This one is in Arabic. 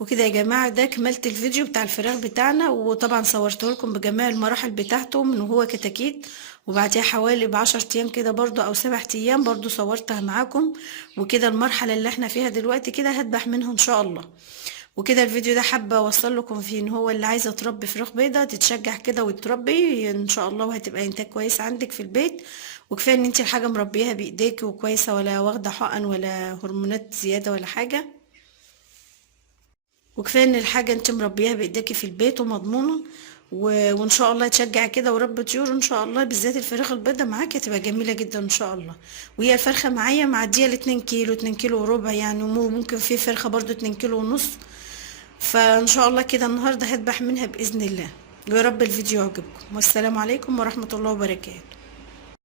وكده يا جماعة ده كملت الفيديو بتاع الفراخ بتاعنا، وطبعا صورته لكم بجميع المراحل بتاعته من وهو كتاكيت، وبعدها حوالي ب10 ايام كده برضو او 7 ايام برضو صورتها معاكم. وكده المرحلة اللي احنا فيها دلوقتي كده هذبح منه ان شاء الله. وكده الفيديو ده حابة اوصل لكم فيه ان هو اللي عايزة تربي فراخ بيضة تتشجع كده وتربي ان شاء الله، وهتبقى انتاج كويس عندك في البيت. وكفاية ان انت الحاجة مربيها بايديك وكويسة، ولا واخدة حقن ولا هرمونات زيادة ولا حاجة. وكفايه ان الحاجه انت مربياها بايديكي في البيت ومضمونه. وان شاء الله تشجع كده ورب طيور ان شاء الله، بالذات الفراخ البيضاء معاكي هتبقى جميله جدا ان شاء الله. وهي الفرخه معايا معديه ل2 كيلو، 2 كيلو وربع يعني، وممكن في فرخه برضو 2 كيلو ونص. فان شاء الله كده النهارده هذبح منها باذن الله. ويا رب الفيديو يعجبكم، والسلام عليكم ورحمه الله وبركاته.